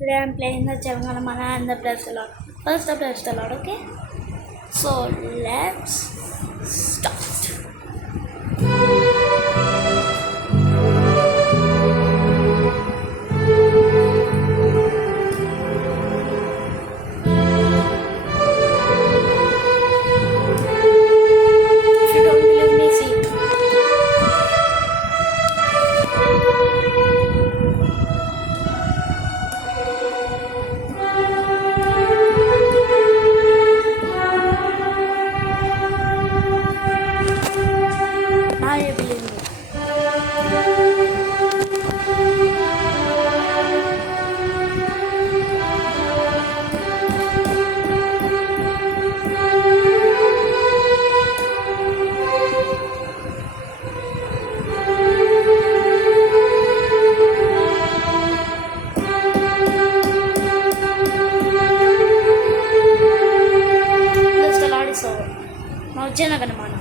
Today I'm playing the Javangalamana and the Bless the Lord. First the Bless the Lord, okay? So let's start. If you don't believe me, see. Now you believe me. Bless the Lord is over. Now Janaganamana.